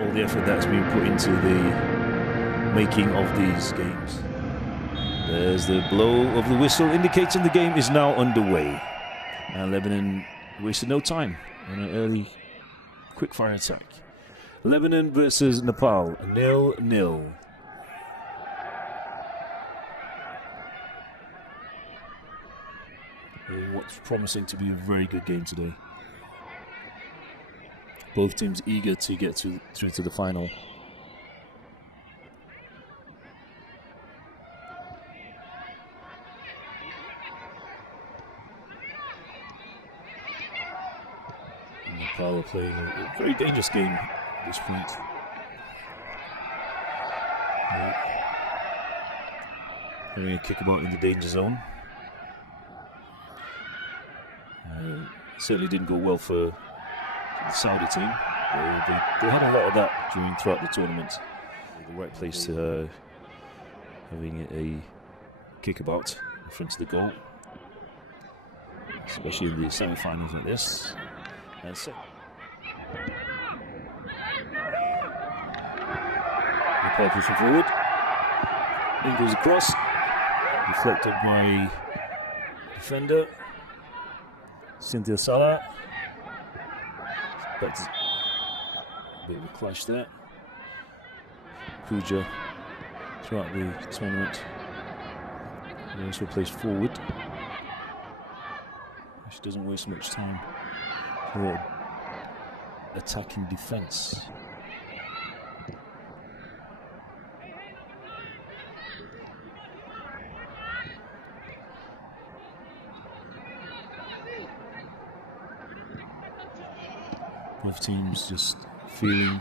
all the effort that's been put into the making of these games. There's the blow of the whistle indicating the game is now underway. And Lebanon wasted no time on an early quick-fire attack. Lebanon versus Nepal, 0-0. What's promising to be a very good game today. Both teams eager to get through to the final. Nepal are playing a very dangerous game at this point. Having a kickabout in the danger zone. Certainly didn't go well for the Saudi team. They had a lot of that throughout the tournament. The right place to having a kickabout in front of the goal, especially in the semi-finals like this. And so Nepal pushing forward. In goes across, deflected by defender Cynthia Salah. Back to a bit of a clash there. Puja throughout the tournament also plays forward. She doesn't waste much time for attacking defense. Both teams just feeling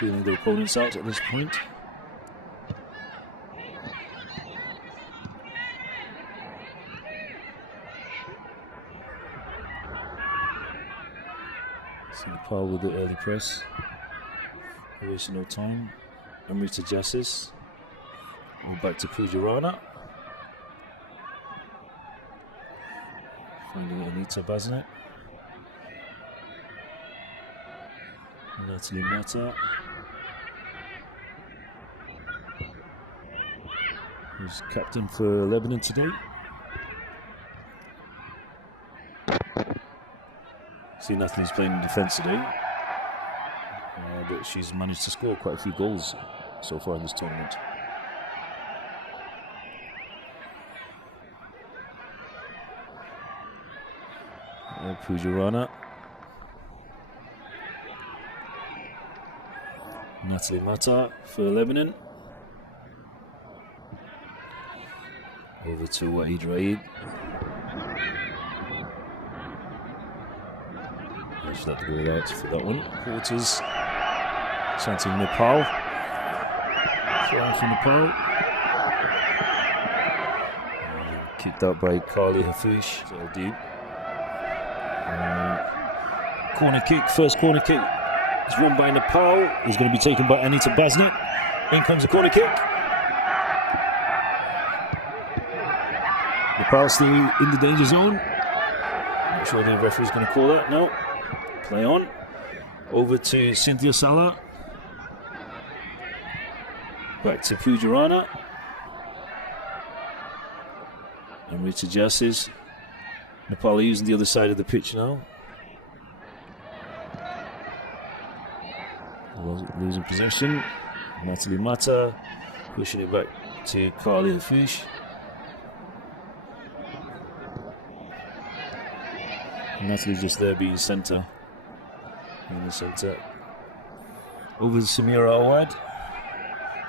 their opponents out at this point. See Nepal with the early press. Wasting no time. Amrita Jassis. We're back to Pujarana. Finding Anita Baznet. Natalie Mata, who's captain for Lebanon today. See, Natalie's playing in defence today, but she's managed to score quite a few goals so far in this tournament. Pujarana. Natalie Mata for Lebanon. Over to Waheed Raid. She'll have to go out for that one. Quarters chanting Nepal. Trying for Nepal. Kicked out by Carly Hafish. That'll do. Corner kick, first corner kick. It's run by Nepal. It's going to be taken by Anita Baznet. In comes the corner kick. Nepal still in the danger zone. Not sure the referee's going to call that. No. Play on. Over to Cynthia Salah. Back to Pujarana. Amrita Jassis. Nepal using the other side of the pitch now. Losing possession. Natalie Mata pushing it back to Carly Hafish. Natalie's just there being centre. In the centre. Over to Samira Awad.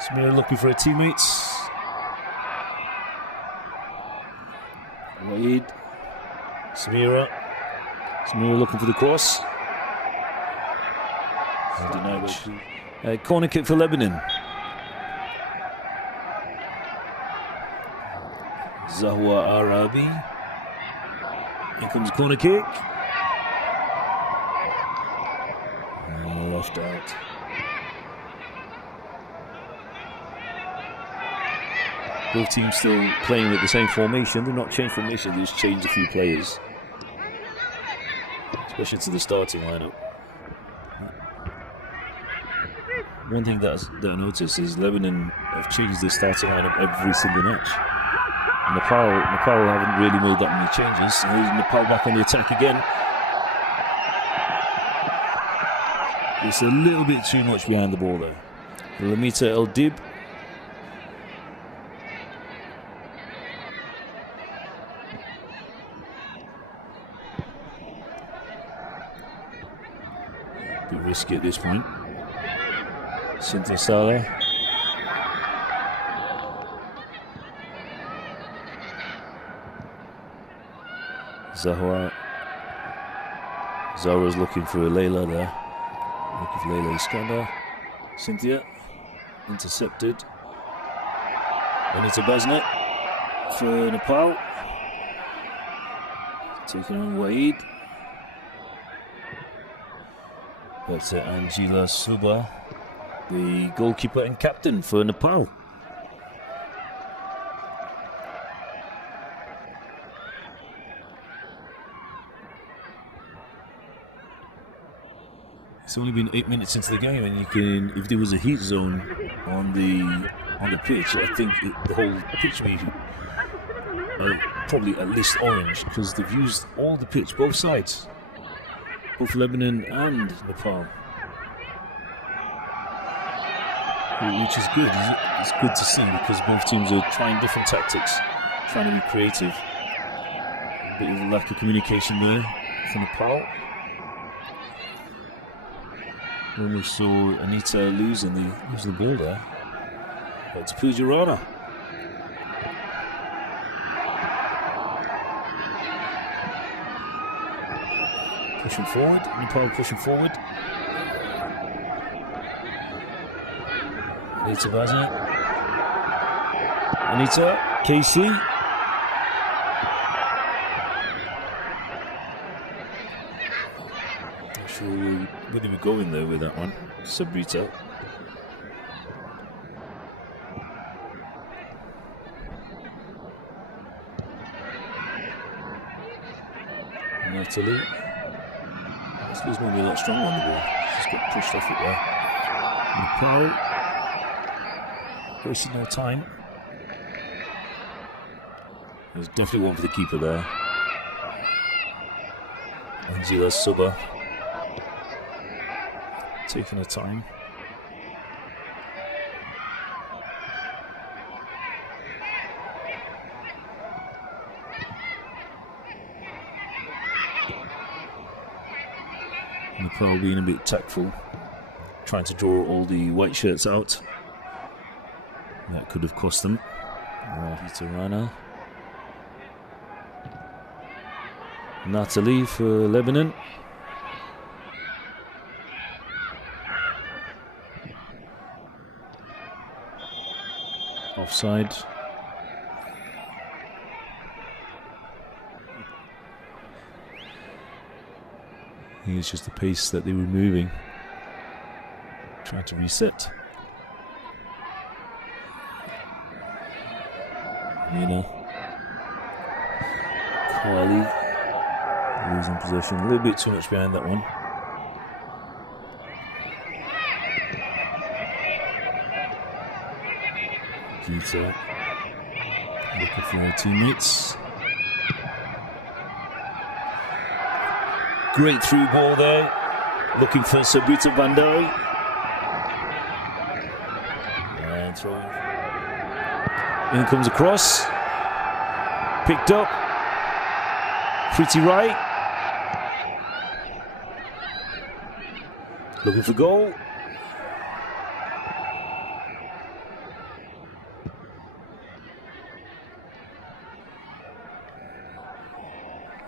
Samira looking for her teammates. Waheed. Samira looking for the cross. Corner kick for Lebanon. Zahwa Arabi. Here comes the corner kick. And left out. Both teams still playing with the same formation. They've not changed formation, they just changed a few players. Especially to the starting lineup. One thing that I noticed is Lebanon have changed their starting lineup every single match. And Nepal haven't really made that many changes. So here's Nepal back on the attack again. It's a little bit too much behind the ball though. Lamita El Dib. Bit risky at this point. Cynthia Salah. Zahra's looking for Layla there. Looking for Layla Iskandar. Cynthia intercepted. Anita Basnet for Nepal. Taking on Waid. That's Angela Suba, the goalkeeper and captain for Nepal. It's only been 8 minutes into the game, and you can, if there was a heat zone on the pitch, I think the whole pitch would be probably at least orange, because they've used all the pitch, both sides, both Lebanon and Nepal, which is good. It's good to see, because both teams are trying different tactics, trying to be creative. A bit of a lack of communication there for Nepal. When we saw Anita losing the ball there. It's Pujarana. Pushing forward, Nepal pushing forward. Anita Baznet. Anita, KC. Not sure where they were going there with that one. Sabrita. Natalie. Natalie normally a lot stronger on the ball. She's got pushed off it there. Nepal. Wasting no time. There's definitely one for the keeper there. Angela Suba. Taking her time. Nepal being a bit tactful, trying to draw all the white shirts out. That could have cost them. Peter Rana. Natalie for Lebanon. Offside. I think it's just the pace that they were moving. Trying to reset. Nina. Carly. Losing possession. A little bit too much behind that one. Gita. Looking for her teammates. Great through ball there. Looking for Sabrita Bandari. And throwing. In comes a cross. Picked up. Pretty right. Looking for goal.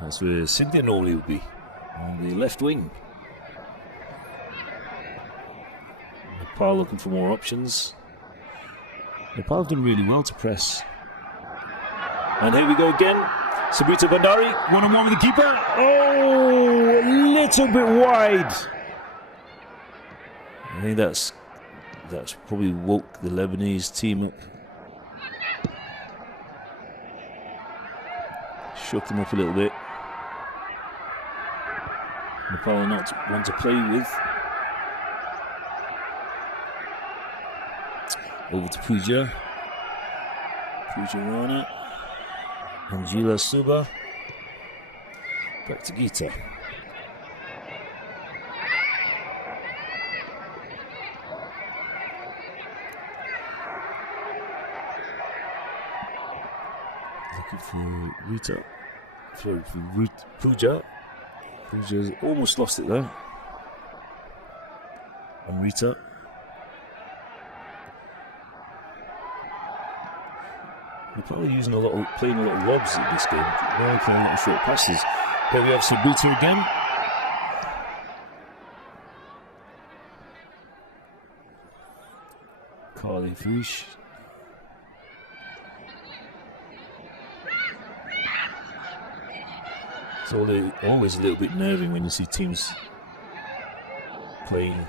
That's where Cynthia normally would be. On the left wing. Nepal looking for more options. Nepal done really well to press. And here we go again. Sabrita Bandari, one-on-one with the keeper. Oh, a little bit wide. I think that's probably woke the Lebanese team up. Shook them up a little bit. Nepal not one to play with. Over to Puja. Puja Rana. Angela Suba. Back to Gita. Looking for Rita. For Puja. Puja's almost lost it though. And Rita. They're probably playing a lot of lobs in this game. They're only playing a lot of short passes. Here we have Sabuta again. Carly Frisch. It's always a little bit nerving when you see teams playing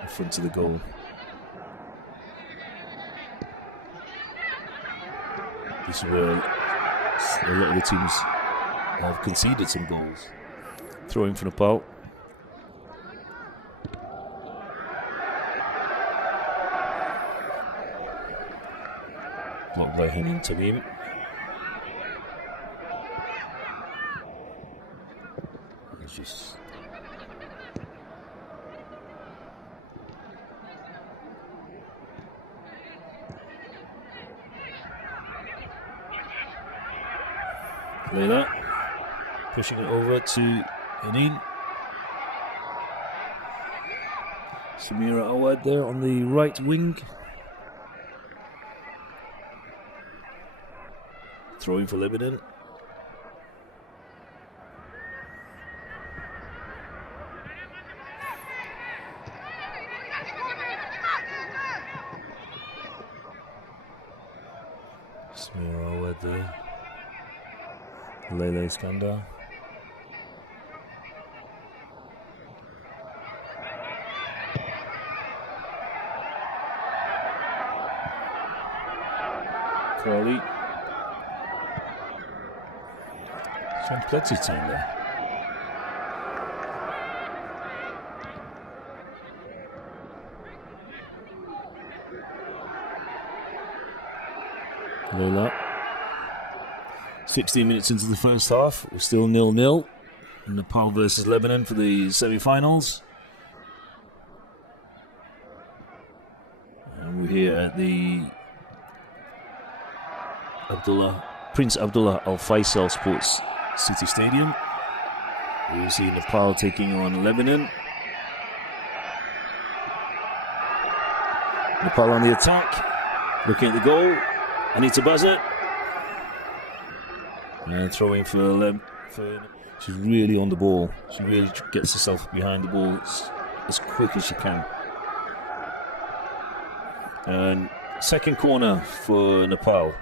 in front of the goal. This is where a lot of the teams have conceded some goals. Throwing for Nepal. Blocked by Henin Tamim. It's just Leila pushing it over to Henin. Samira Awad there on the right wing. Throwing for Lebanon. Samira Awad there. Leila Iskandar. Carly. Showing plenty of time there. Leila. 16 minutes into the first half, we're still 0-0. Nepal versus Lebanon for the semi-finals. And we're here at the Prince Abdullah Al Faisal Sports City Stadium. We see Nepal taking on Lebanon. Nepal on the attack, looking at the goal. Anita Buzzard. And throwing for she's really on the ball. She really gets herself behind the ball as quick as she can. And second corner for Nepal.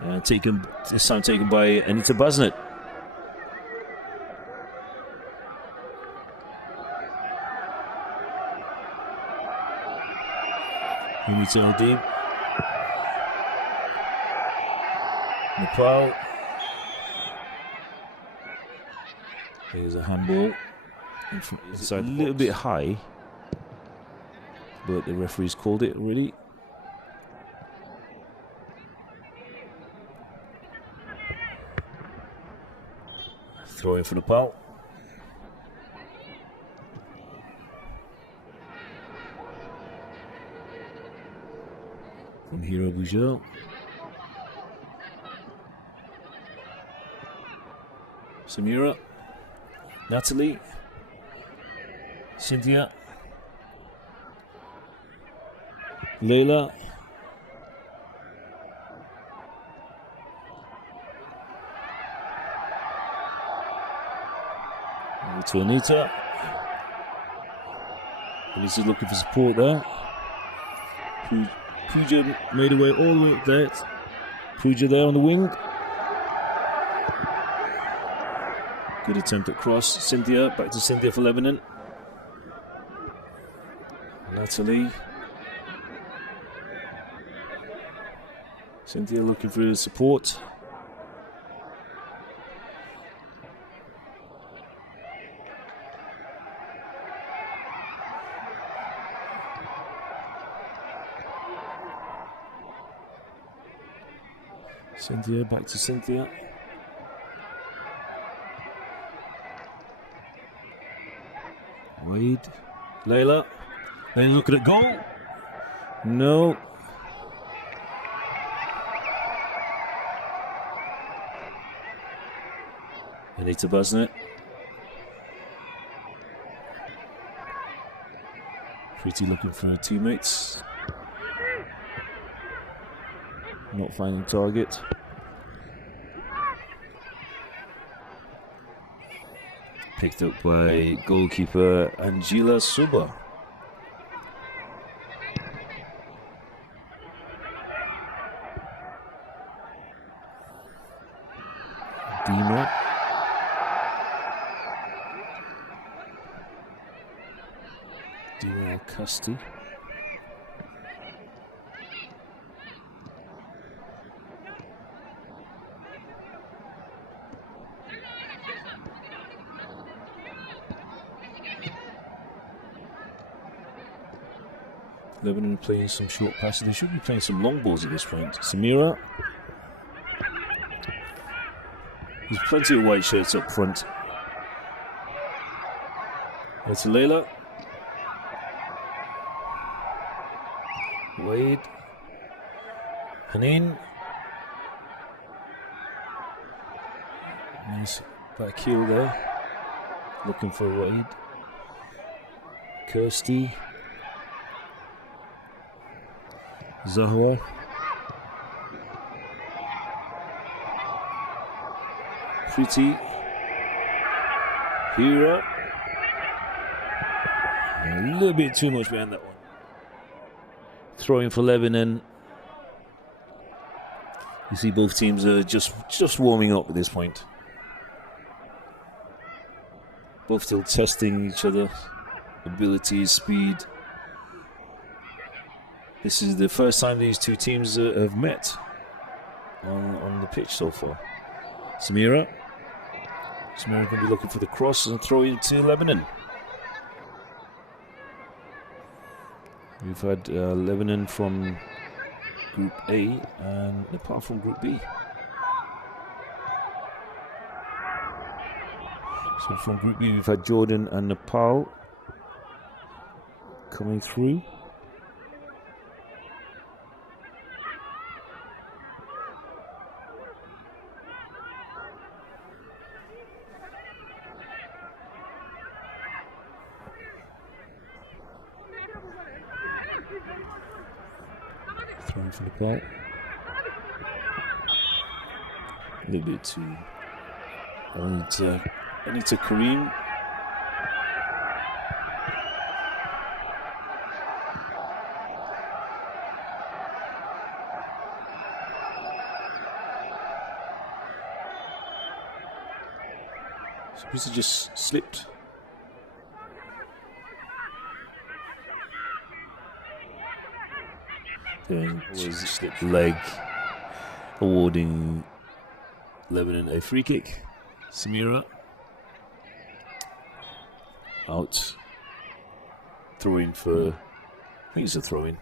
This time taken by Anita Basnet. Anita Aldeeb. Nepal. Here's a handball. It's a little bit high, but the referee's called it already. Throwing for Nepal. From Hero Bujel. Samira. Natalie. Cynthia. Leila. Over to Anita. Anita's looking for support there. Puja made her way all the way up there. Puja there on the wing. Good attempt at cross. Cynthia, back to Cynthia for Lebanon. Natalie. Cynthia looking for support. Cynthia, back to Cynthia. Wade. Layla. Layla looking at goal. No. Anita Basnet. Pretty looking for her teammates. Not finding target. Picked up by goalkeeper Angela Suba. Dima. Dima Casti. Lebanon playing some short passes. They should be playing some long balls at this point. Samira. There's plenty of white shirts up front. It's Layla. Wade. Haneen. Nice back heel there. Looking for Wade. Kirsty. Zahwa. Pretty. Hira. A little bit too much behind that one. Throwing for Lebanon. You see both teams are just warming up at this point. Both still testing each other. Abilities, speed. This is the first time these two teams have met on the pitch so far. Samira. Samira going to be looking for the cross and throw it to Lebanon. We've had Lebanon from Group A and Nepal from Group B. So from Group B we've had Jordan and Nepal coming through. Throwing for Nepal. A little bit too. I need to Kareem. So this just slipped. Then was slipped leg, awarding Lebanon a free kick. Samira out, throwing for, I think it's a throw in.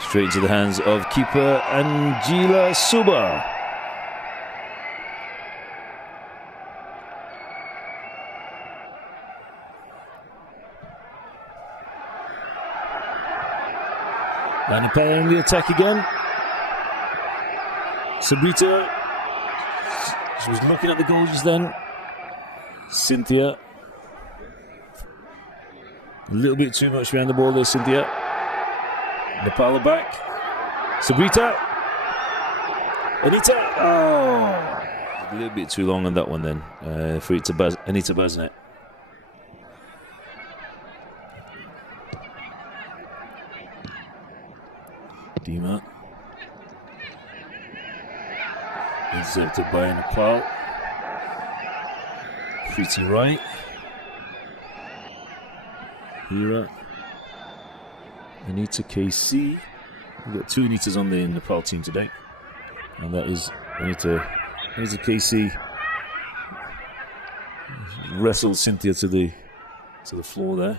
Straight into the hands of keeper Angela Suba. Nepal on the attack again. Sabrita. She was looking at the goal just then. Cynthia. A little bit too much behind the ball there, Cynthia. Nepal back. Sabrita. Anita. Oh! A little bit too long on that one then. For it to Anita Basnet. Dima. Intercepted by Nepal. Pretty right. Hira. Anita KC. We've got two Anitas on the Nepal team today. And that is Anita KC. Wrestled Cynthia to the floor there.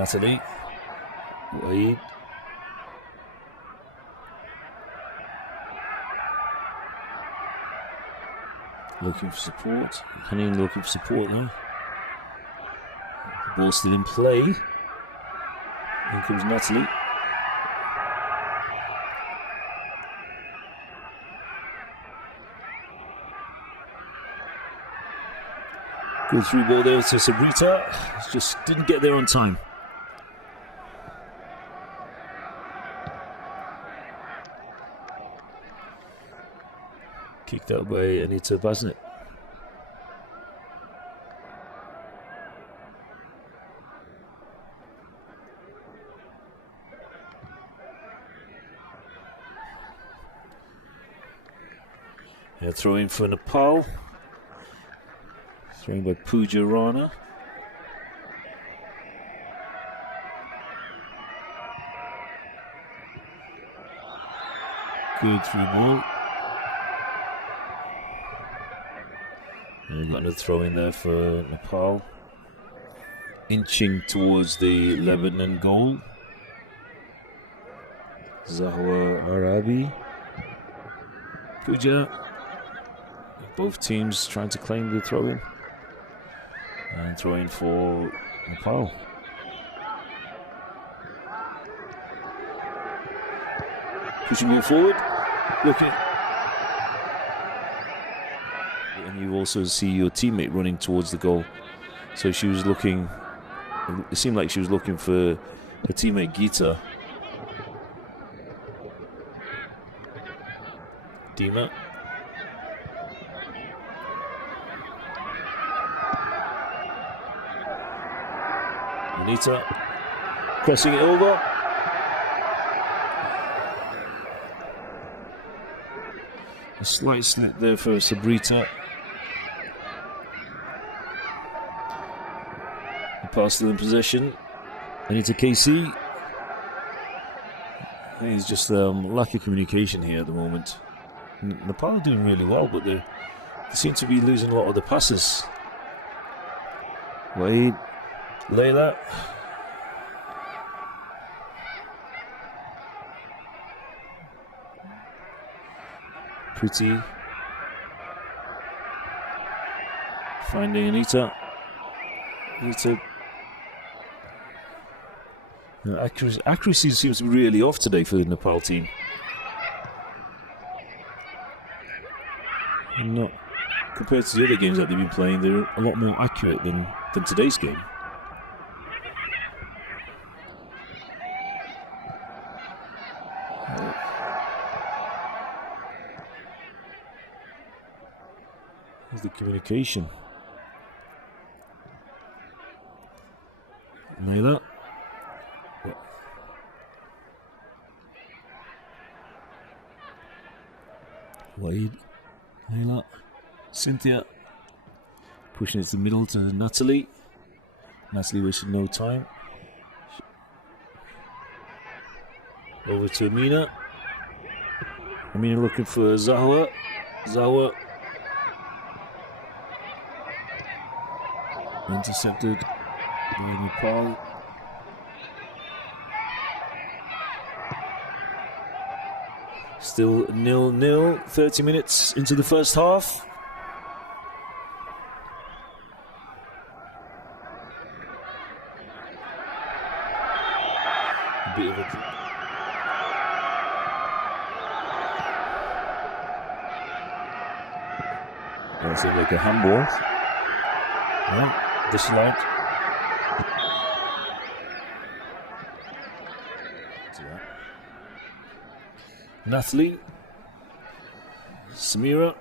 Natalie. Wade. Looking for support. Hanin looking for support now. The ball still in play. In comes Natalie. Good through ball there to Sabrita. Just didn't get there on time. Kicked out by Anita Basnet. Yeah, throwing for Nepal. Throwing by Pooja Rana. Good through ball. We've got another throw in there for Nepal. Inching towards the Lebanon goal. Zahwa Arabi. Pooja. Both teams trying to claim the throw in. And throw in for Nepal. Pushing it forward. Looking. And you also see your teammate running towards the goal. So she was looking, it seemed like she was looking for her teammate Geeta. Dima. Anita. Pressing it over. A slight slip there for Sabrita. Pass still in possession. Anita KC. I think it's just lack of communication here at the moment. Nepal are doing really well, but they seem to be losing a lot of the passes. Wade. Layla. Pretty. Finding Anita. Anita. Accuracy seems to be really off today for the Nepal team. And not compared to the other games that they've been playing, they're a lot more accurate than today's game. There's the communication. Naila. Wade. Naila. Cynthia. Pushing it to the middle to Natalie. Natalie wasting no time. Over to Amina. Amina looking for Zahwa. Zahwa. Intercepted by Nepal. Still 0-0, 30 minutes into the first half. A bit of a... That seems like a handball. Yeah. Disallowed. Natalie. Samira.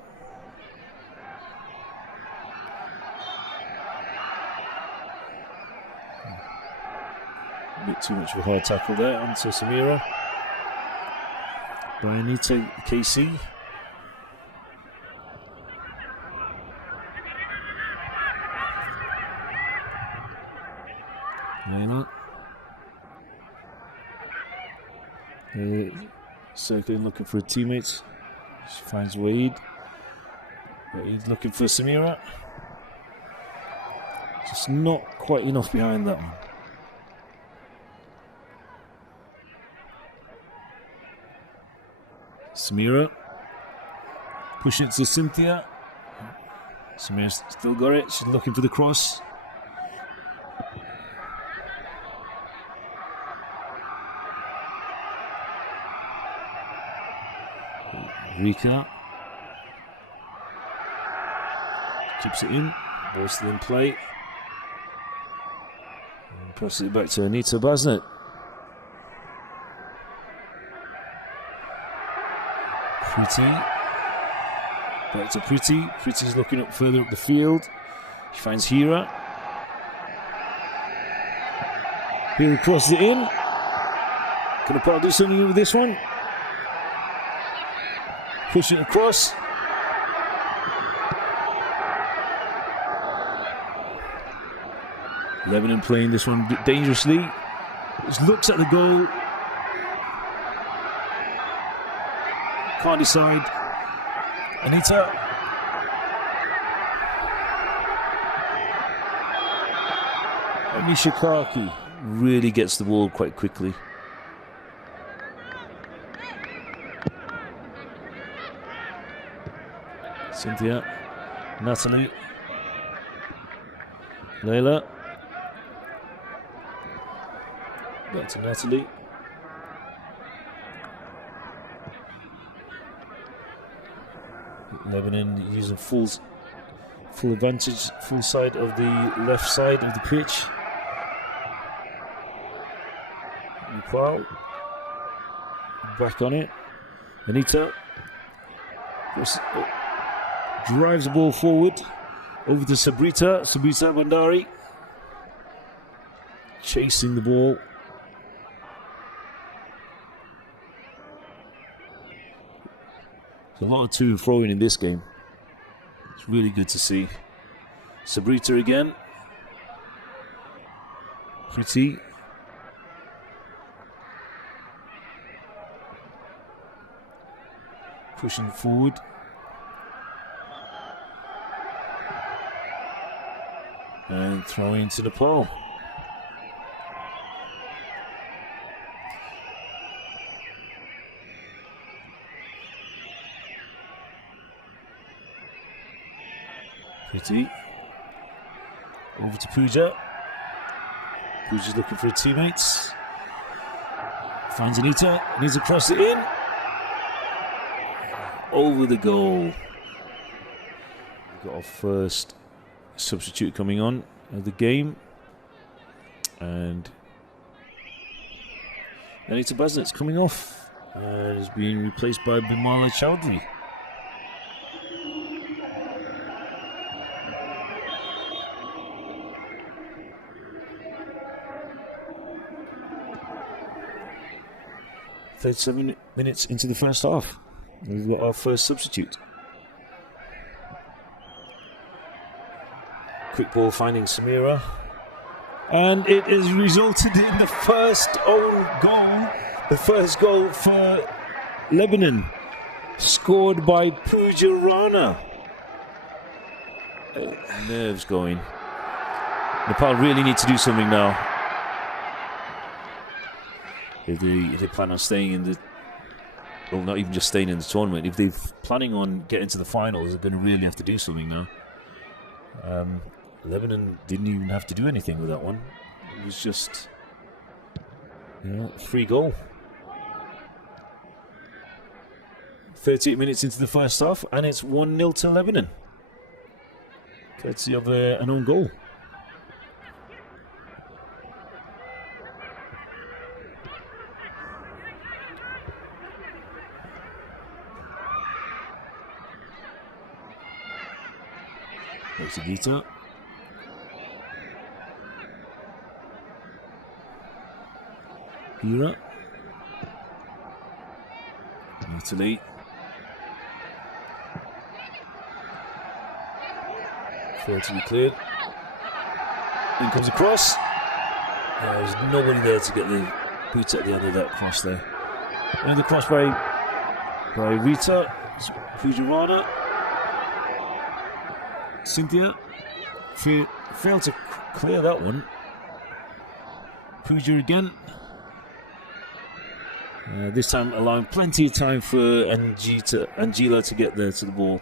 A bit too much of a hard tackle there onto Samira. By Anita KC. Circling, looking for teammates. She finds Wade. Wade's looking for Samira. Just not quite enough behind that one. Samira. Push it to Cynthia. Samira's still got it. She's looking for the cross. Rika. Keeps it in. Ball's still in play. And passes it back to Anita Basnet. Pretty. Back to Pretty. Pretty's looking up further up the field. She finds Hira. Hira crosses it in. Can Nepal do something with this one? Push it across. Lebanon playing this one dangerously. Just looks at the goal. Can't decide. Anita. Anisha Karki really gets the ball quite quickly. Cynthia. Natalie. Layla. Back to Natalie. Lebanon using full advantage, full side of the left side of the pitch. Nepal back on it. Anita drives the ball forward over to Sabrita Bandari, chasing the ball. There's a lot of to and fro in this game. It's really good to see. Sabrita again. Pretty. Pushing forward. And throwing into Nepal. Pretty. Over to Pooja. Pooja's looking for her teammates. Finds Anita. Needs to cross it in. Over the goal. We've got our first substitute coming on of the game. And Anita Basnet's coming off and is being replaced by Bimala Chowdhury. "37 minutes into the first half. We've got our first substitute. Quick ball finding Samira. And it has resulted in the first own goal. The first goal for Lebanon. Scored by Pooja Rana. Nerves going. Nepal really need to do something now. If they plan on staying in the... Well, not even just staying in the tournament. If they're planning on getting to the finals, they're going to really have to do something now. Lebanon didn't even have to do anything with that one. It was just, free goal. 38 minutes into the first half, and it's 1-0 to Lebanon. Courtesy of an own goal. There's Gita. Hira. Italy. Fair to be cleared. In comes a cross. There's nobody there to get the boots at the end of that cross there. Another cross by Rita. Pujarana. Cynthia failed to clear that one. Pooja again. This time allowing plenty of time for Angela to get there to the ball.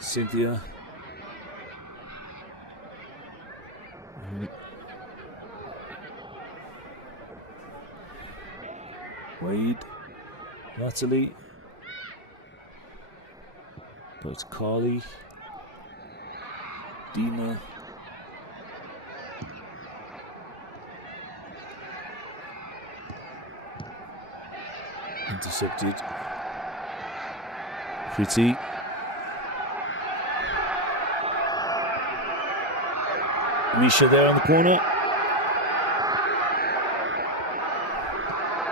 Cynthia. Wade. Natalie. But Carly. Dina. Intercepted. Pretty. Misha there on the corner.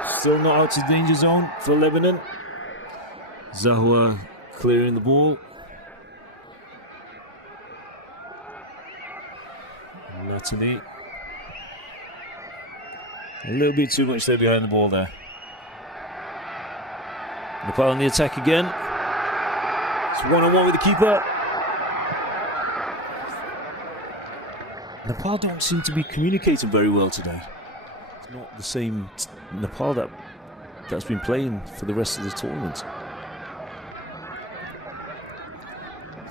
Still not out of danger zone for Lebanon. Zahwa clearing the ball. Natalie. A little bit too much there behind the ball there. Nepal on the attack again. It's one-on-one with the keeper. Nepal don't seem to be communicating very well today. It's not the same Nepal that's been playing for the rest of the tournament.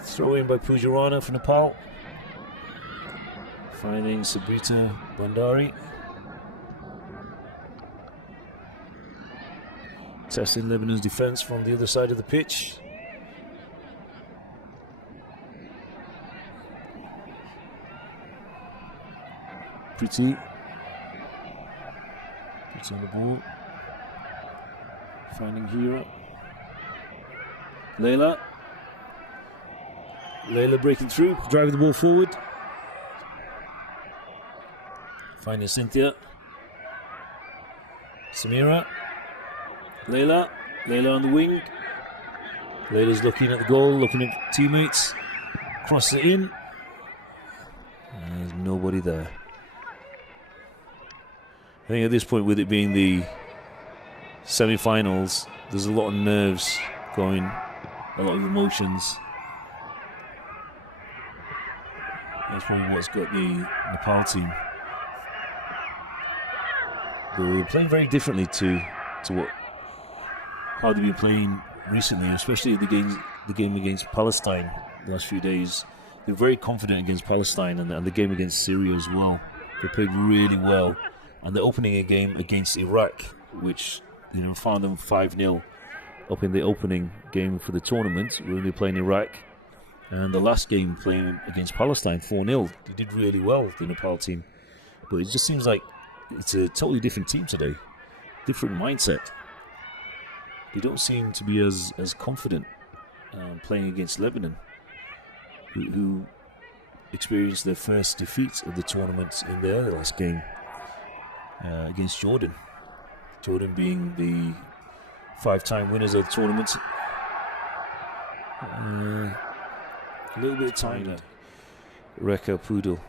Throw in by Pujarana for Nepal. Finding Sabrita Bandari. Testing Lebanon's defense from the other side of the pitch. Pretty on the ball. Finding Hira. Layla breaking through, driving the ball forward. Finding Cynthia. Samira. Layla on the wing. Layla's looking at the goal, looking at teammates. Cross it in. And there's nobody there. I think at this point, with it being the semi-finals, there's a lot of nerves going, a lot of emotions. That's probably what's got the Nepal team. They're playing very differently to how they've been playing recently, especially the game against Palestine the last few days. They're very confident against Palestine and the game against Syria as well. They played really well. And they're opening a game against Iraq, which found them 5-0 up in the opening game for the tournament. We're going to be playing Iraq. And the last game playing against Palestine, 4-0. They did really well, the Nepal team. But it just seems like it's a totally different team today. Different mindset. They don't seem to be as confident playing against Lebanon, who experienced their first defeat of the tournament in their last game. Against Jordan. Jordan being the 5-time winners of the tournament. A little bit of time now. Rekha Poodle.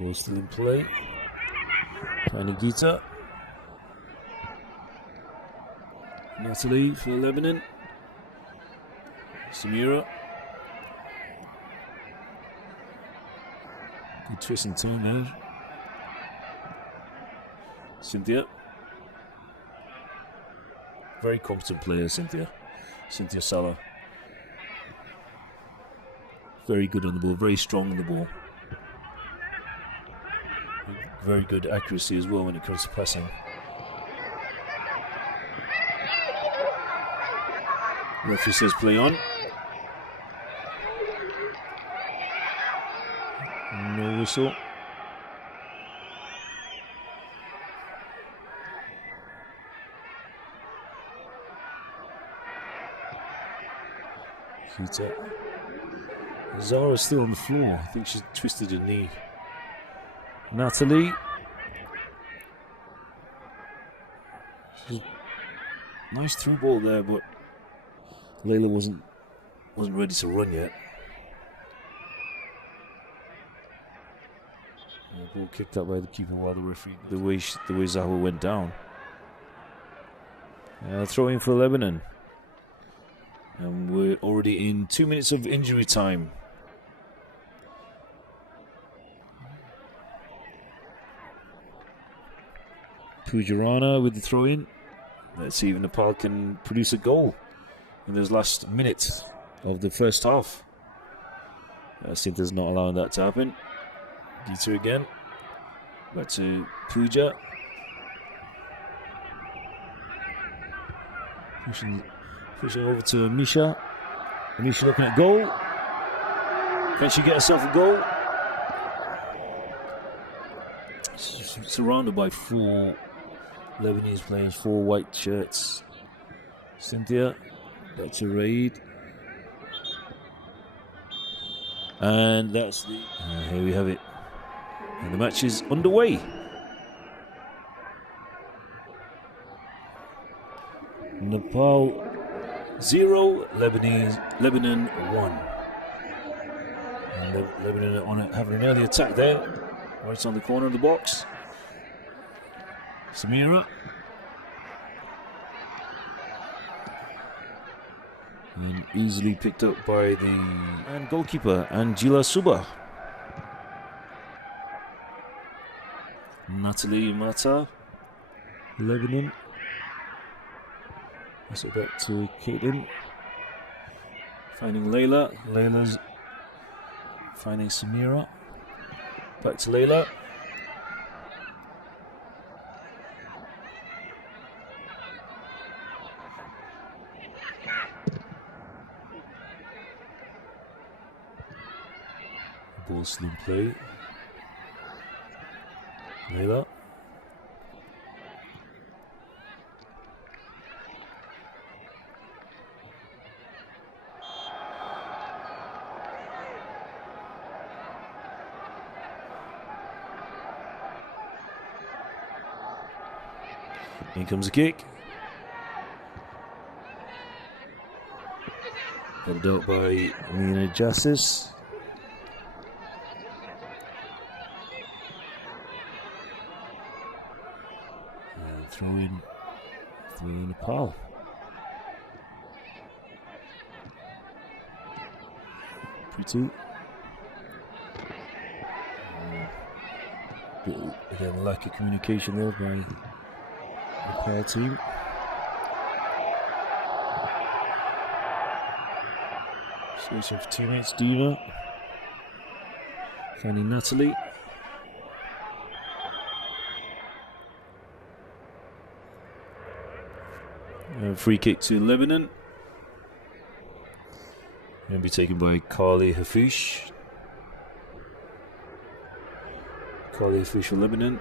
Ball still in play. Tiny Gita. Natalie for Lebanon. Samira. Good twist and turn there. Cynthia. Very competent player, Cynthia. Cynthia Salah. Very good on the ball, very strong on the ball. Very good accuracy as well when it comes to passing. Referee says play on. No whistle. Kita. Zara's still on the floor. I think she's twisted her knee. Natalie. Nice through ball there, but Layla wasn't ready to run yet. ball kicked out by the keeper while the referee, the way Zaho went down. Throw in for Lebanon. And we're already in 2 minutes of injury time. Pujarana with the throw in. Let's see if Nepal can produce a goal in those last minutes of the first half. Sinta's not allowing that to happen. Gita again. Back to Puja. Pushing over to Misha. Misha looking at goal. Can she get herself a goal? She's surrounded by 4 Lebanese players, 4 white shirts. Cynthia, back to Raid. And that's the... here we have it. And the match is underway. Nepal 0, Lebanon 1. And Lebanon having an early attack there, right on the corner of the box. Samira. And easily picked up by the goalkeeper, Angela Suba. Natalie Mata, Lebanon. Pass it back to Caitlin. Finding Layla. Layla's finding Samira. Back to Layla. Ball slim play. Layla. In comes a kick. Headed out by Amina Justice. Throw in for Nepal. Pretty. Again, lack of communication there by the Nepal team. Searching for teammates. Dina. Finding Natalie. Free kick to Lebanon. Going to be taken by Carly Hafish. Carly Hafish for Lebanon.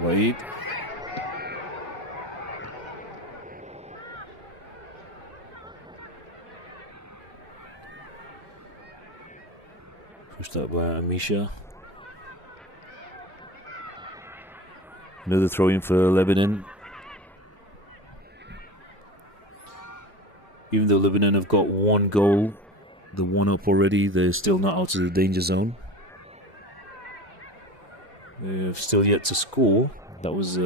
Wade. Pushed up by Amisha. Another throw in for Lebanon. Even though Lebanon have got 1 goal, the 1 up already, they're still not out of the danger zone. They've still yet to score. That was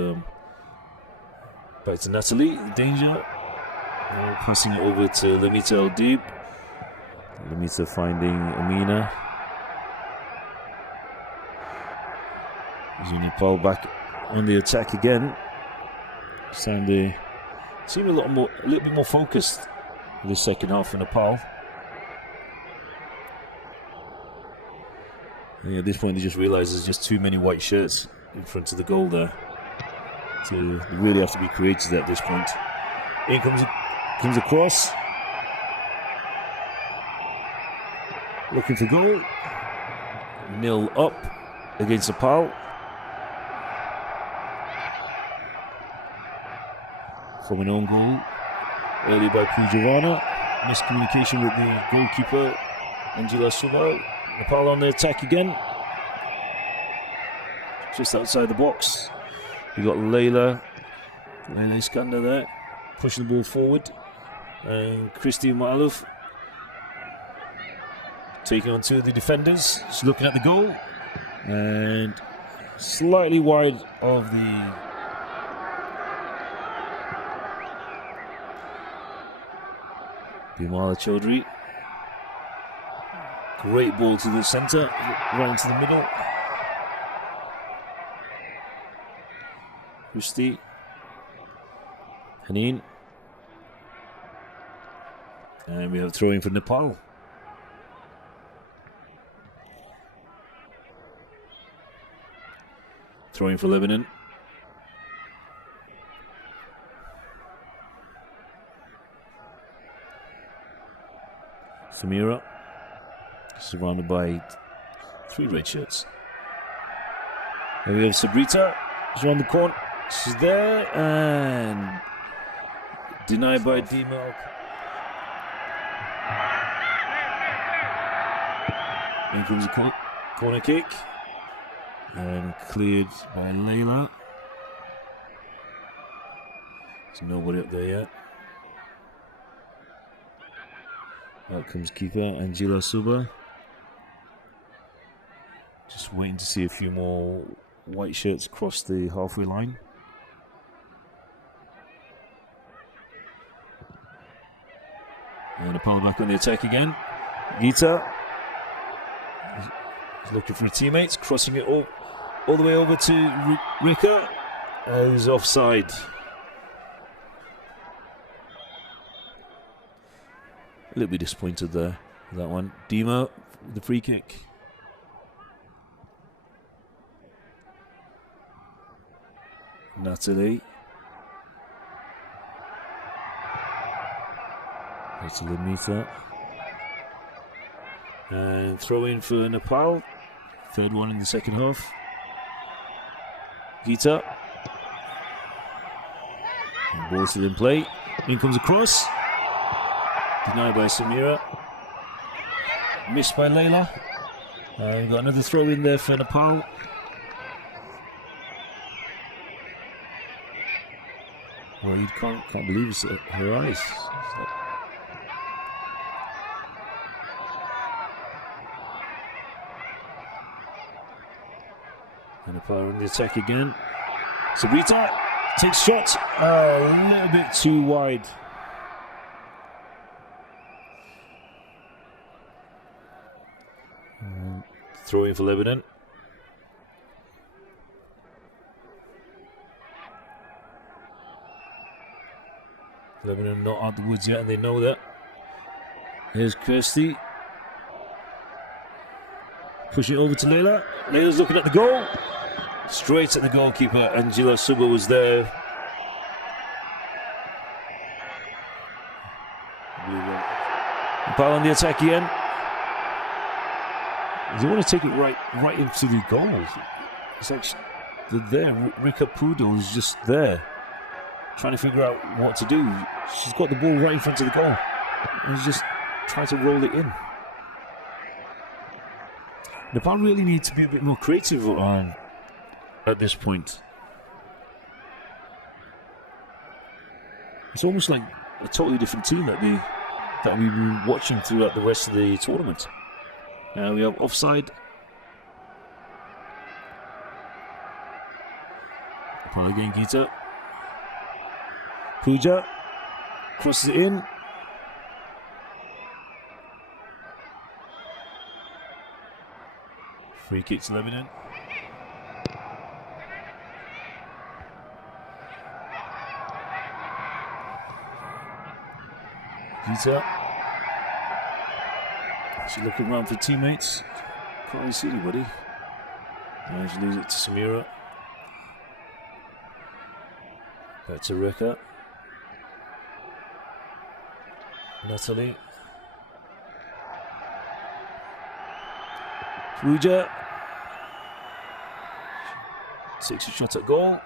back to Natalie. Danger. Passing it over to Lamita Al-Dib. Lamita finding Amina. Nepal back on the attack again. They seem a little bit more focused in the second half in Nepal. And at this point, they just realise there's just too many white shirts in front of the goal there. So they really have to be creative at this point. In comes across. Looking for goal. 0 up against Nepal. From an own goal, early by Pujarana. Miscommunication with the goalkeeper, Angela Suba. Nepal on the attack again. Just outside the box. We've got Layla Iskander there, pushing the ball forward. And Christy Malouf taking on two of the defenders. She's looking at the goal. And slightly wide of the Bimala Chaudhry. Great ball to the centre, right into the middle. Christy. Haneen. And we have throwing for Nepal. Throwing for Lebanon. Samira. Surrounded by three red shirts. And we have Sabrita. She's around the corner. She's there and denied by D-Milk. In comes a corner kick. And cleared by Layla. There's nobody up there yet. Out comes keeper Angela Suba. Just waiting to see a few more white shirts cross the halfway line. And Nepal back on the attack again. Gita is looking for her teammates, crossing it all the way over to Rika, who's offside. A little bit disappointed there, that one. Dima with the free kick. Natalie. That's Limita. And throw in for Nepal. Third one in the second half. Gita. And ball still in play. In comes a cross. Denied by Samira. Missed by Layla. And we've got another throw in there for Nepal. Well, you can't believe it's her eyes. And Nepal on the attack again. Sabrita takes shots. A little bit too wide. Throwing for Lebanon. Lebanon not out the woods yet, and they know that. Here's Kirsty. Pushing it over to Layla. Layla's looking at the goal. Straight at the goalkeeper. Angela Suba was there. Nepal on the attack again. They want to take it right into the goal. It's actually there. Rika Poodle is just there, trying to figure out what to do. She's got the ball right in front of the goal, and she's just trying to roll it in. Nepal really need to be a bit more creative at this point. It's almost like a totally different team that we've been watching throughout the rest of the tournament. We have offside. Nepal again, Gita. Pooja crosses it in. Free kick to Lebanon. Gita. She's looking around for teammates. Can't really see anybody. And she loses it to Samira. Back to Rika. Natalie. Pooja. Takes a shot at goal.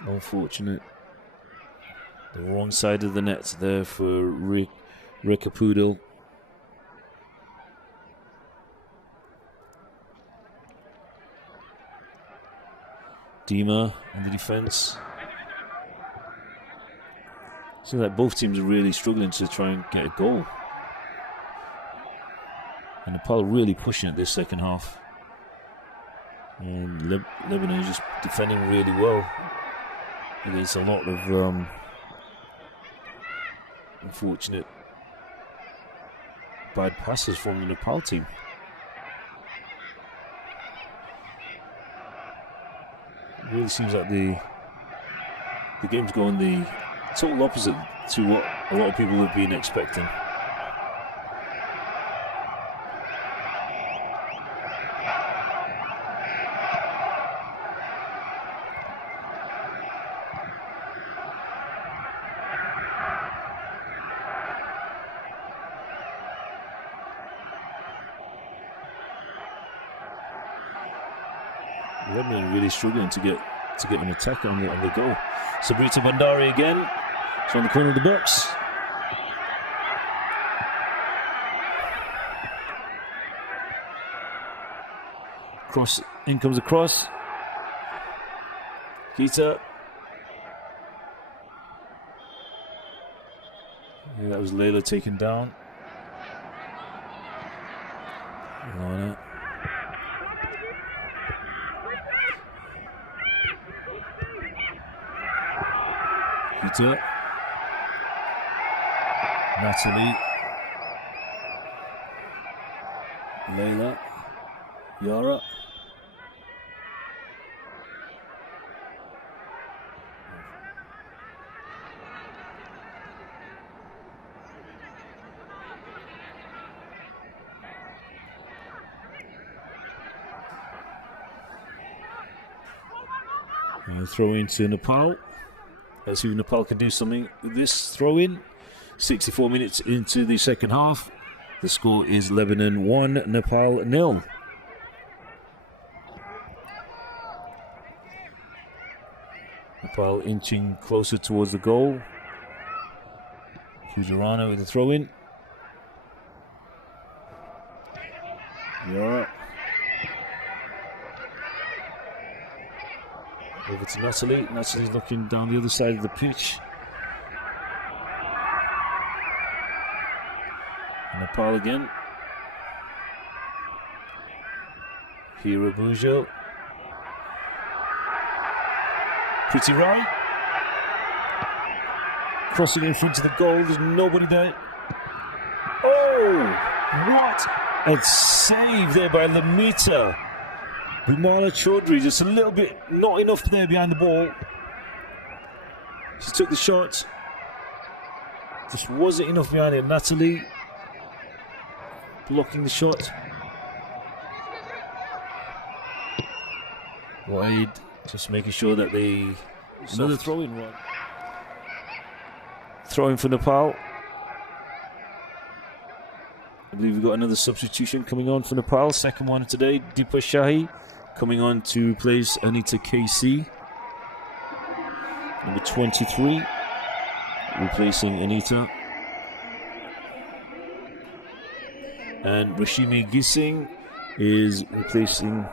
Unfortunate. The wrong side of the net there for Rika Poodle. Dima in the defence. Seems like both teams are really struggling to try and get a goal. And Nepal really pushing it this second half. And Lebanon is just defending really well against a lot of unfortunate bad passes from the Nepal team. It really seems like the game's going the total opposite to what a lot of people have been expecting. Lebanon really struggling to get an attack on the goal. Sabrita Bandari again. It's on the corner of the box. Cross, in comes the cross. Kita. Yeah, that was Layla taken down. Lana. Kita. Natalie. Layla. Yara. And throw into Nepal. Let's see if Nepal can do something with this throw in. 64 minutes into the second half. The score is Lebanon 1, Nepal 0. Nepal inching closer towards the goal. Fujarana with the throw in. Yara. Over to Natalie. Natalie's looking down the other side of the pitch. Nepal again. Hira Bujo. Pretty Rai. Crossing in front of the goal. There's nobody there. Oh! What a save there by Lamita. Bimala Chaudhry just a little bit, not enough there behind the ball. She took the shot. Just wasn't enough behind it. Natalie blocking the shot. Wade just making sure that they... Another throw-in run. Throw-in for Nepal. I believe we've got another substitution coming on for Nepal. Second one of today. Deepa Shahi coming on to place Anita KC. Number 23. Replacing Anita. And Rashimi Gising is replacing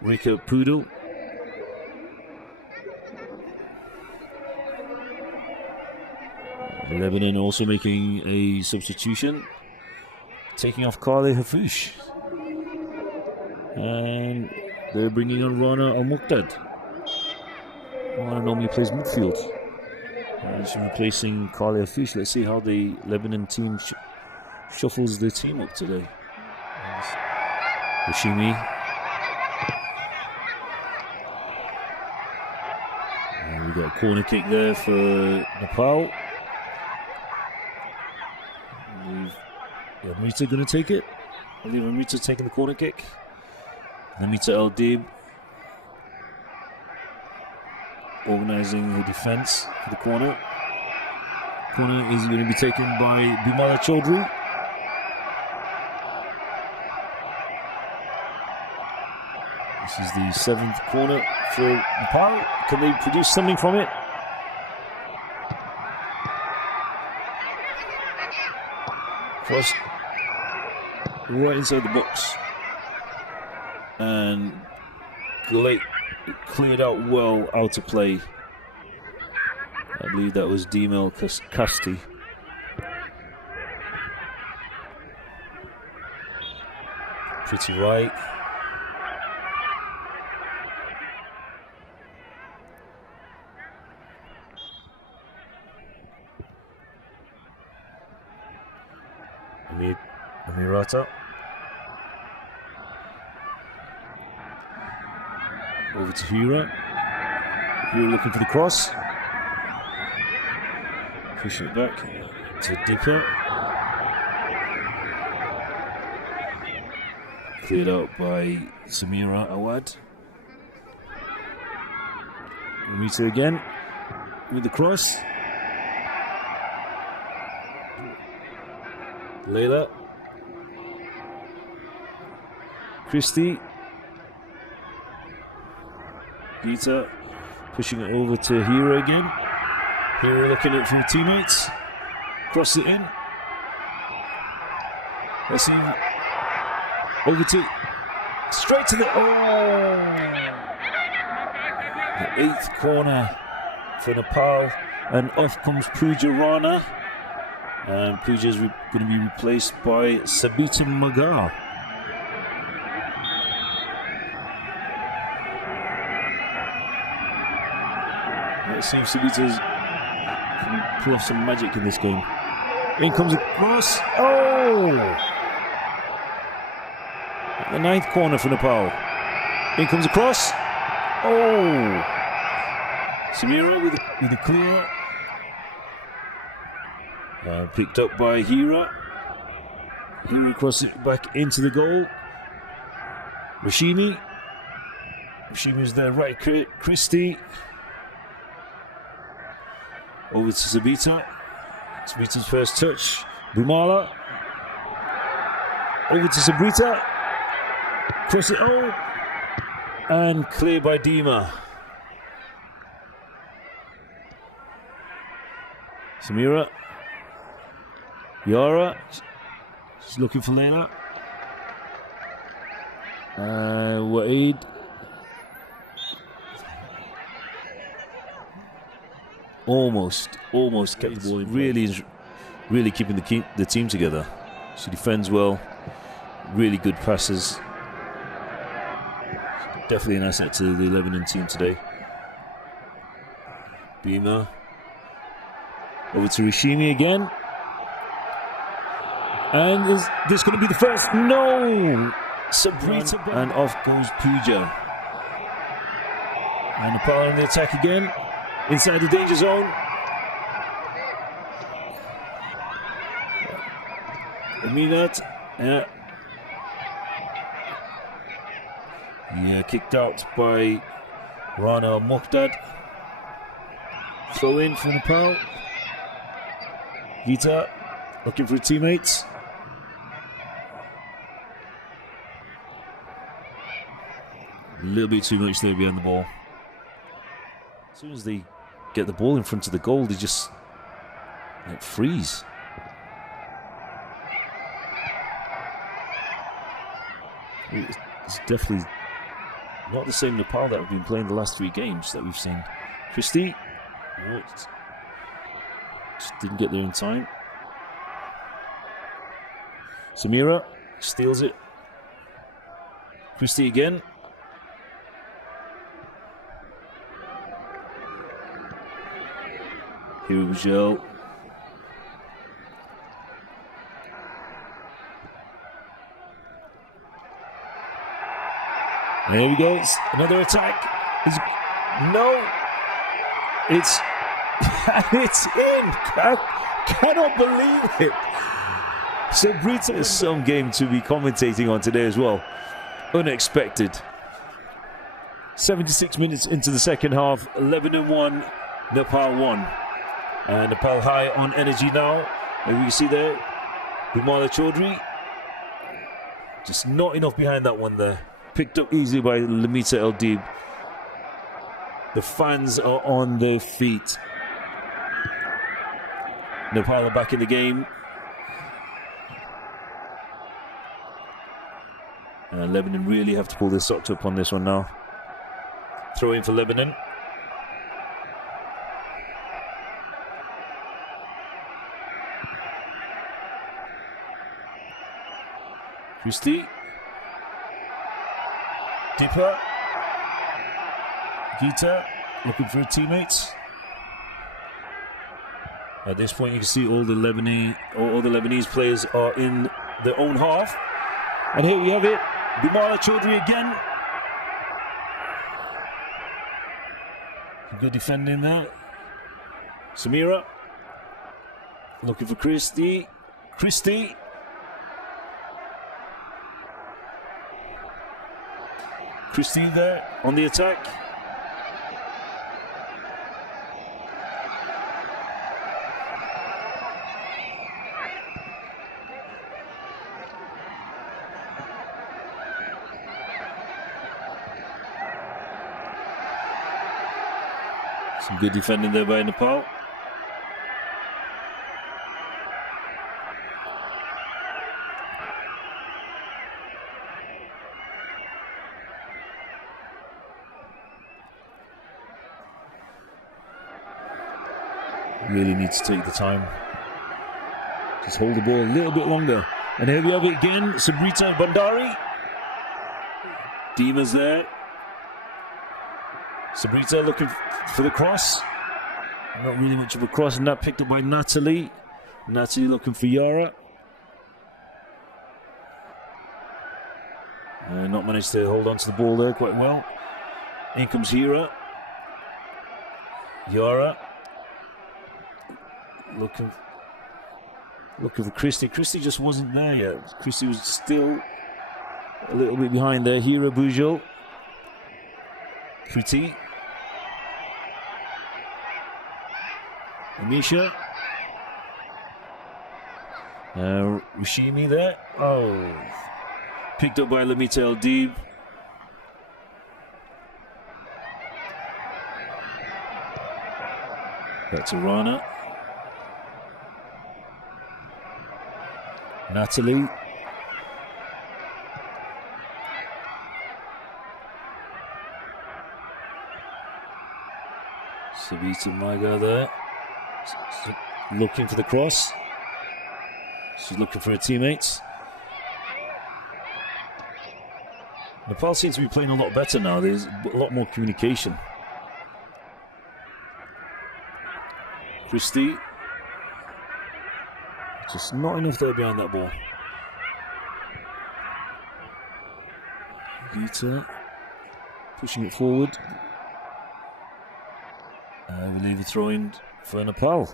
Rika Poodle. Lebanon also making a substitution, taking off Kale Hafouche. And they're bringing on Rana Al-Muqdad. Rana normally plays midfield. She's replacing Kale Hafouche. Let's see how the Lebanon team shuffles their team up today. Rashimi. And we've got a corner kick there for Nepal. Amrita going to take it. I believe Amrita taking the corner kick. Amrita El Dib organising the defence for the corner. Corner is going to be taken by Bimala Chaudhry. This is the 7th corner for Nepal. Can they produce something from it? Cross right inside the box. And Glate cleared out well out of play I believe that was Demel Casti. Pretty right. Amirata. Over to Hira. Hira looking for the cross. Push it back to Dipper. Cleared out by Samira Awad. Amita again with the cross. Layla. Christie. Gita pushing it over to Hira again. Hira looking at for teammates. Cross it in. Let's see. Over to straight to the the 8th corner for Nepal, and off comes Pooja Rana, and Pooja is going to be replaced by Sabita Magar. It seems Sabita's can pull off some magic in this game. In comes a cross. The 9th corner for Nepal. In comes a cross. Samira with a clear. Picked up by Hira. Hira crosses it back into the goal. Rashimi. Rashimi's there, right. Christie. Over to Sabita. Sabita's first touch. Bumala. Over to Sabrita. Cross it. And clear by Dima. Samira. Yara. She's looking for Layla. Wa'id. Almost kept the ball in. Really keeping the team together. She defends well. Really good passes. Definitely an asset to the Lebanon team today. Bima. Over to Rishimi again. And is this going to be the first? No! Sabrita. And off goes Pooja. And Nepal in the attack again. Inside the danger zone. Aminat. Yeah, kicked out by Rana Muqdad. Throw in for Nepal. Gita looking for teammates. A little bit too much there behind the ball. As soon as they get the ball in front of the goal, they just freeze. It's definitely not the same Nepal that have been playing the last 3 games that we've seen. Christie. Just didn't get there in time. Samira steals it. Christie again. Here we go. There we go. Another attack. It's it's in. I cannot believe it. Sabrita is some game to be commentating on today as well. Unexpected. 76 minutes into the second half. Lebanon 1, Nepal 1. And Nepal high on energy now. And we can see there, Bumala Chaudhry. Just not enough behind that one there. Picked up easily by Lamita El-Deeb. The fans are on their feet. Nepal are back in the game. And Lebanon really have to pull their socks up on this one now. Throw in for Lebanon. Christie. Deeper. Gita looking for her teammates. At this point, you can see all the Lebanese players are in their own half. And here we have it. Gumala Chaudhry again. Good defending there. Samira looking for Christie. Christie. Christie there on the attack. Some good defending there by Nepal. Really need to take the time. Just hold the ball a little bit longer. And here we have it again. Sabrita Bandari. Dima's there. Sabrita looking for the cross. Not really much of a cross, and that picked up by Natalie. Natalie looking for Yara. Not managed to hold on to the ball there quite well. In comes Hira. Yara. Looking for Christie. Christie just wasn't there yet. Christie was still a little bit behind there. Hira Bujal. Pretty. Amisha. Rashimi there. Oh. Picked up by Lamita El-Deeb. That's Rana. Natalie. Savita Maiga there. Looking for the cross. She's looking for her teammates. Nepal seems to be playing a lot better now. There's a lot more communication. Christie. Just not enough there behind that ball. Gita pushing it forward. We leave the throw in for Nepal.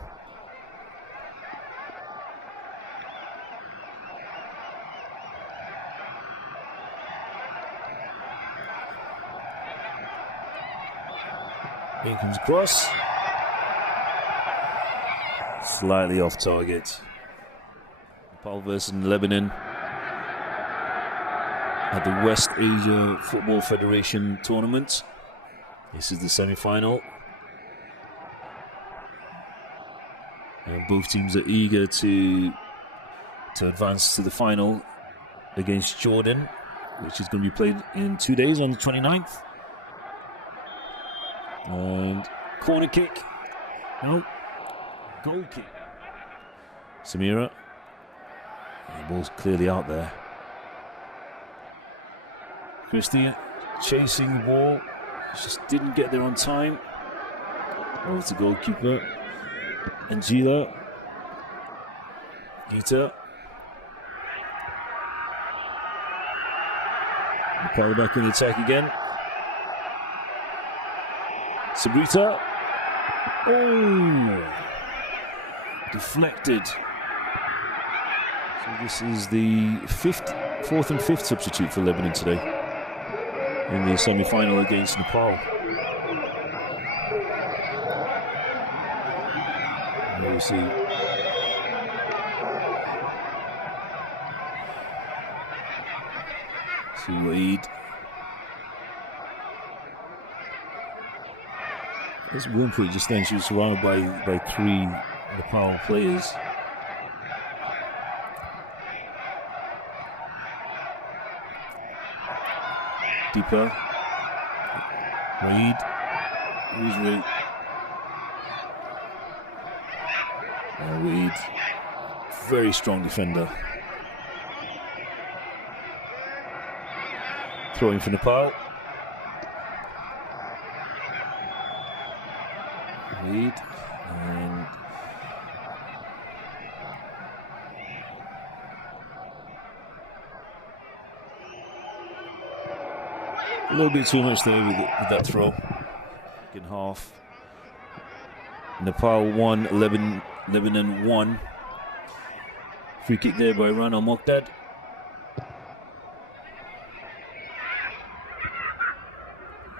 Here comes cross. Slightly off target. Nepal versus Lebanon at the West Asia Football Federation tournament. This is the semi-final. And both teams are eager to advance to the final against Jordan, which is going to be played in 2 days on the 29th. And corner kick. No. Goal kick. Samira. The ball's clearly out there. Christie chasing the ball. Just didn't get there on time. Oh, it's a goalkeeper. Angela. Gita. Nepal back in the attack again. Sabrita. Oh! Deflected. So this is the fourth and fifth substitute for Lebanon today in the semi-final against Nepal. There you see. Waid. There's Wilmprut just then. She was surrounded by three Nepal players. Deeper. Waid. Usually. Waid. Very strong defender. Throwing for Nepal. Lead. And a little bit too much there with that throw. In half. Nepal 1, Lebanon 1. Free kick there by Rana Moqdad.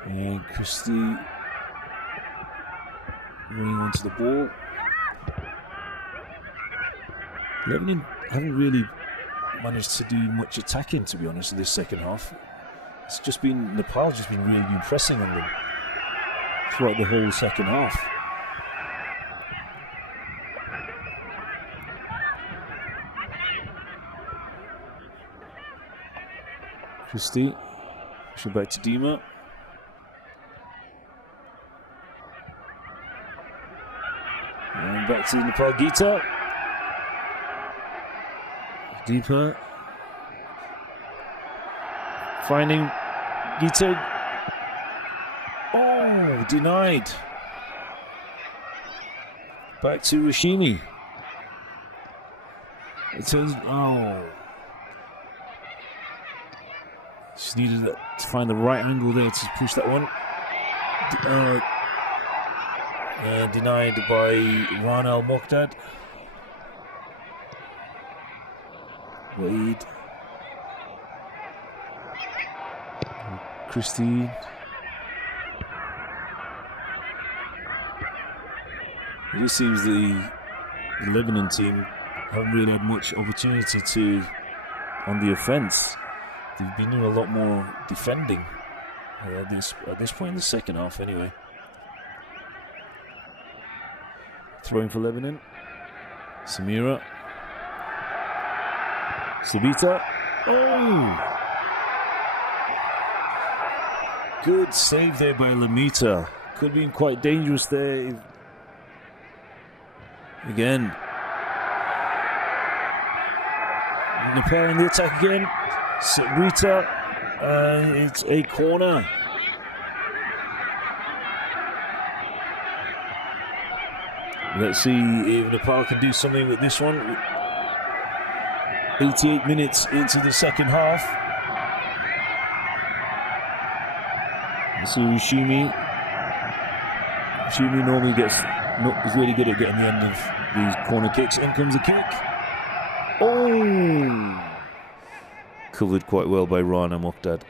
And Christie running onto the ball. Lebanon haven't really managed to do much attacking, to be honest, in this second half. It's just been Nepal's just been really pressing on them throughout the whole second half. Christie, pushing back to Dima. And back to Nepal Gita. Deeper. Finding Gita. Oh, denied. Back to Rashimi. It turns. Oh. Just needed to find the right angle there to push that one. Denied by Rana Moqdad. Wade. Christie. It just seems the Lebanon team haven't really had much opportunity on the offence. They've been doing a lot more defending at this point in the second half anyway. Throwing for Lebanon. Samira. Sabita. Oh! Good save there by Lamita. Could have been quite dangerous there. Again. Nepal in the attack again. Sabita. It's a corner. Let's see if Nepal can do something with this one. 88 minutes into the second half. Let's see Rashimi. Rashimi normally is really good at getting the end of these corner kicks. In comes the kick. Oh! Covered quite well by Rana Moqdad.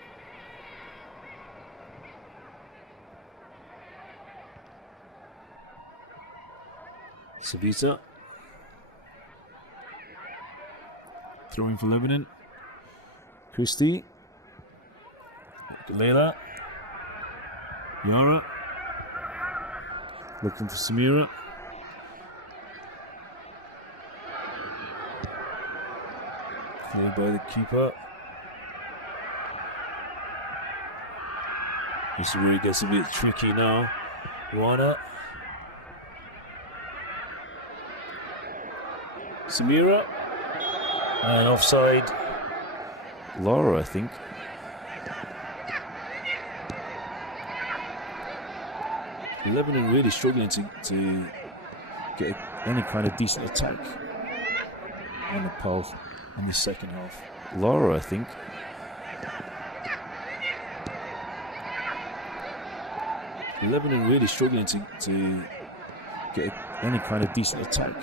Sabita. Throwing for Lebanon. Christie. Leila. Yara. Looking for Samira. Played by the keeper. This is where it gets a bit tricky now. Rana. Samira. And offside. Laura, I think. Lebanon really struggling to get any kind of decent attack on Nepal in the second half. Laura, I think. Lebanon really struggling to get any kind of decent attack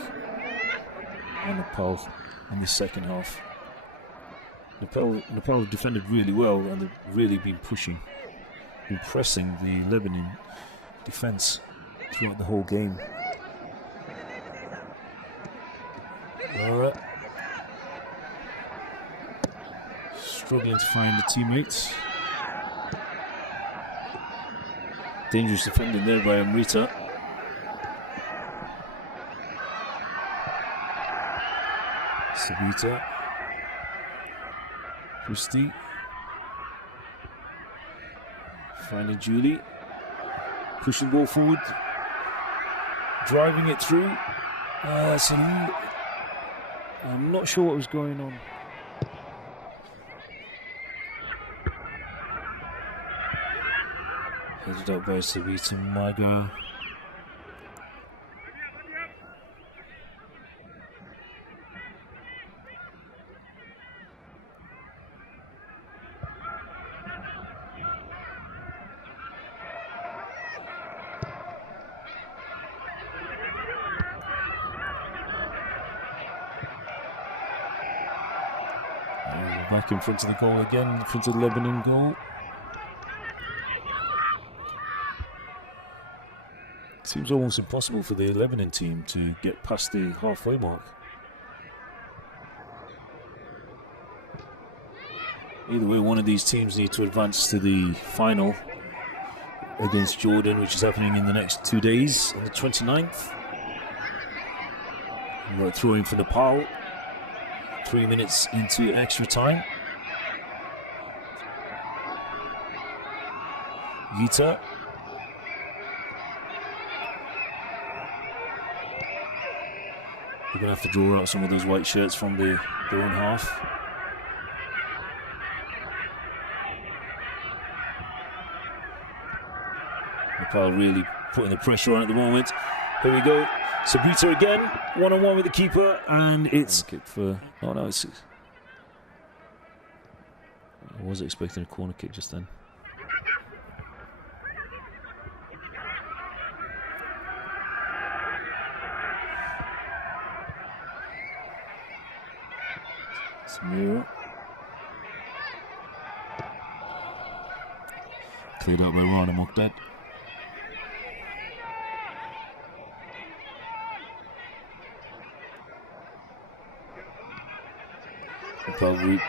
on Nepal in the second half. Nepal have defended really well and they've really been pressing the Lebanon defence throughout the whole game. Laura struggling to find the teammates. Dangerous defending there by Amrita. Sabita. Christie. Finding Julie. Pushing ball forward. Driving it through. I'm not sure what was going on. Headed up by Sabita Maga. Back in front of the goal again, in front of the Lebanon goal. Seems almost impossible for the Lebanon team to get past the halfway mark. Either way, one of these teams need to advance to the final against Jordan, which is happening in the next 2 days, on the 29th. We've got a throw in for Nepal. 3 minutes into extra time. Gita. We're going to have to draw out some of those white shirts from their own half. Nepal really putting the pressure on at the moment. Here we go. Sabita again, one-on-one with the keeper, and it's kick for. Oh no, it's. I was expecting a corner kick just then. Samira. Cleared out by Rana Muqdad. Probably.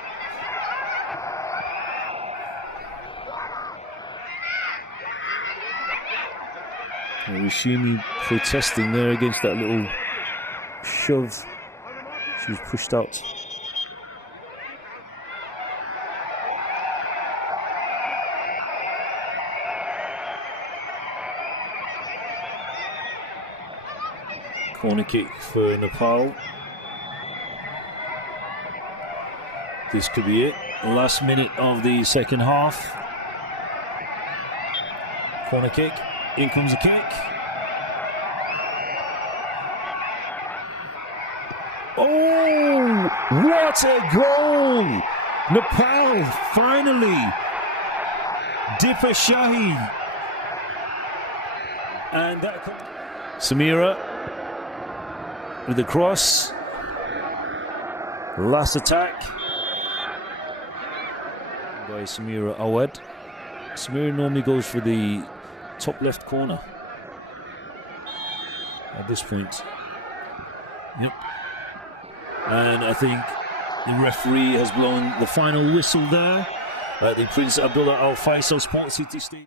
Rashimi protesting there against that little shove. She was pushed out. Corner kick for Nepal. This could be it. Last minute of the second half. Corner kick. In comes the kick. Oh, what a goal! Nepal finally. Dipper Shahi. And that Samira with the cross. Last attack by Samira Awad. Samira normally goes for the top left corner at this point. Yep. And I think the referee has blown the final whistle there at the Prince Abdullah Al Faisal Sports City Stadium.